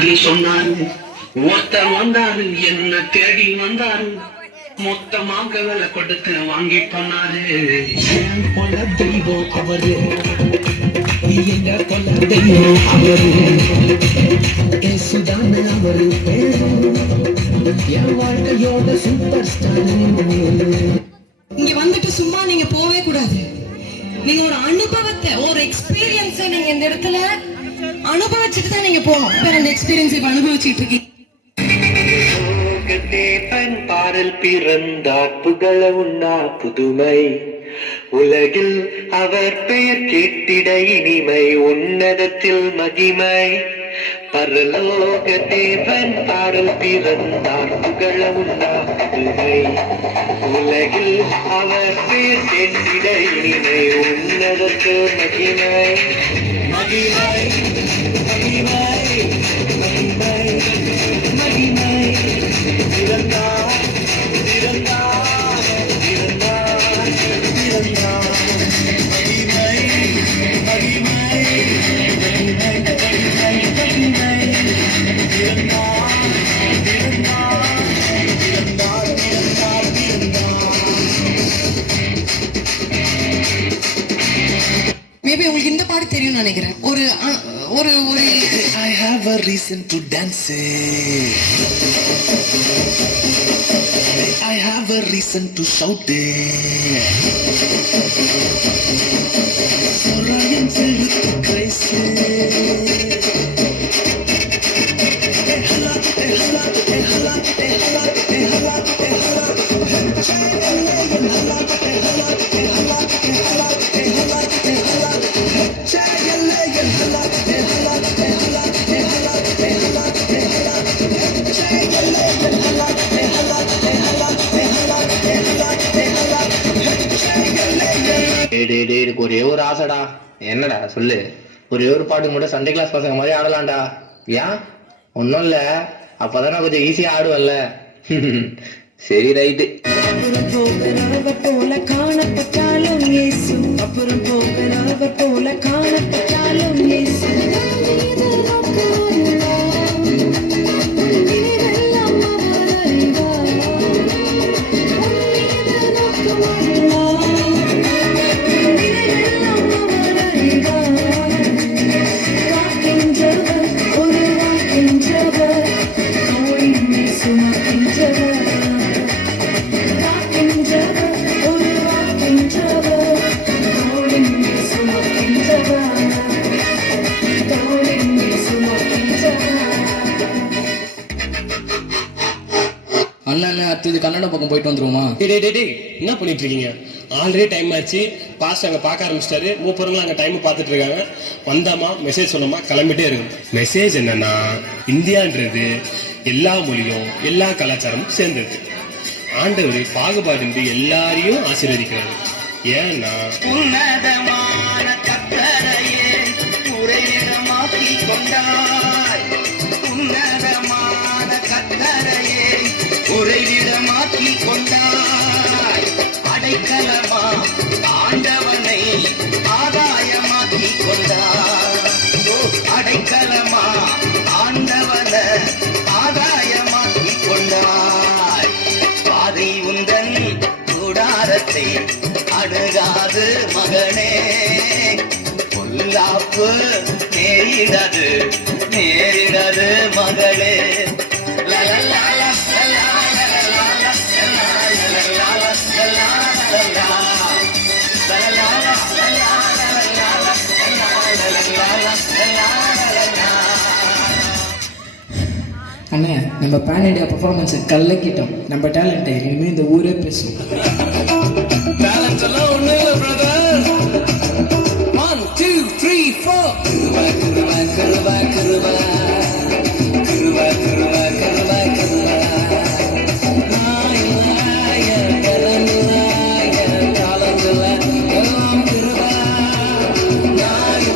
பாதி சொன்னாரு, ஒருத்தர் வந்தாரு, என்ன தேடி வந்தாரு, மொத்தமாக விலை கொடுத்து வாங்கி பண்ணாரு. என் கொல தெய்வம் அவரு, எங்க கொல தெய்வம் அவரு, சுதான அவரு பேரு, என் வாழ்க்கையோட சூப்பர் ஸ்டார். இங்க வந்துட்டு சும்மா நீங்க போவே கூடாது. நீங்க ஒரு அனுபவத்தை, ஒரு எக்ஸ்பீரியன்ஸை நீங்க இந்த இடத்துல அனுபவிச்சுட்டு தான் நீங்க போகணும். அந்த எக்ஸ்பீரியன்ஸ் இப்ப அனுபவிச்சுட்டு இருக்கீங்க. பாடல் பிறந்தார் புகழ உண்ணா புதுமை, உலகில் அவர் பெயர் கேட்டிட இனிமை, உன்னதத்தில் மகிமை. பரலோக தேவன் பாடல் பிறந்தார் புகழ உண்ணா புதுமை, உலகில் அவர் பெயர் கேட்டிட இனிமை, உன்னதத்தில் மகிமை. மகிமை மகிமை மகிமை மகிமை. பிறந்தார் பிறந்தார் பிறந்தார் பிறந்தார். மகிமை மகிமை மகிமை மகிமை மகிமை. பிறந்தார் பிறந்தார் பிறந்தார் பிறந்தார் பிறந்தார். மேபி உங்களுக்கு இந்த பாட்டு தெரியும்னு நினைக்கிறேன். ஒரு ஒரு ஒரு I have a reason to dance. I have a reason to shout. So I am filled with grace. ஒரே ஒரு ஆசைடா. என்னடா சொல்லு. ஒரே ஒரு பாட்டுக்கு மட்டும் சண்டே கிளாஸ் பசங்க மாதிரி ஆடலாம்டா. ஏன்? ஒன்றும் இல்லை, அப்போதான் நான் கொஞ்சம் ஈஸியாக ஆடுவேன்ல. சரி ரைட்டு. போல காணப்பட்டாலும் இயேசு, அப்புறம் போல காணப்பட்டாலும் இயேசு. அண்ணன் அடுத்தது கன்னட பக்கம் போயிட்டு வந்துருவோமா? என்ன பண்ணிட்டு இருக்கீங்க? ஆல்ரெடி டைம் ஆச்சு. பாஸ்ட் அங்கே பார்க்க ஆரம்பிச்சிட்டாரு. மூப்பரங்களும் அங்கே டைம் பார்த்துட்டு இருக்காங்க. வந்தாமா மெசேஜ் சொன்னோமா கிளம்பிட்டே இருக்கும். மெசேஜ் என்னன்னா, இந்தியான்றது எல்லா மொழியும் எல்லா கலாச்சாரமும் சேர்ந்தது. ஆண்டவர் பாகுபாடின்றி எல்லாரையும் ஆசீர்வதிக்கிறாரு. ஏன்னா உன்னதமான கர்த்தரையே உறைவிடமாக்கி கொண்டாய், உன்னதமான கர்த்தரையே உறைவிடமாக்கி கொண்டாய். அடைக்கலமா ஆண்டவனை ஆதாயமாக்கி கொண்டாய். அடைக்கலமா ஆண்டவனை ஆதாயமாக்கி கொண்டாய். பாதை உந்தன் கூடாரத்தை அணுகாது மகனே, பொல்லாப்பு நேரிடது நேரிடது மகளே. அண்ணே, நம்ம பேன் இண்டியா பர்ஃபார்மன்ஸை கலக்கிட்டோம். நம்ம டேலண்ட்டை இனிமேல் இந்த ஊரே பேசும். Talent alone, no brother. 1, 2, 3, 4. Kuruva, kuruva, kuruva, kuruva. Kuruva, kuruva, kuruva, kuruva. Naya, kalanaya, kalandala, kalam kuruva. Naya,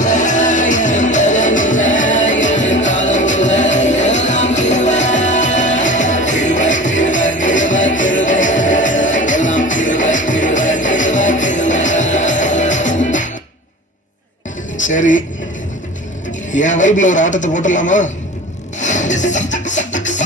kalanaya, kalandala, kalam kuruva. Kuruva, kuruva, kuruva, kuruva. Kalam kuruva, kuruva, kuruva, kuruva. சரி, என் வைப்ல ஒரு ஆட்டத்தை போட்டுடலாமா? சத்தக் சத்தக்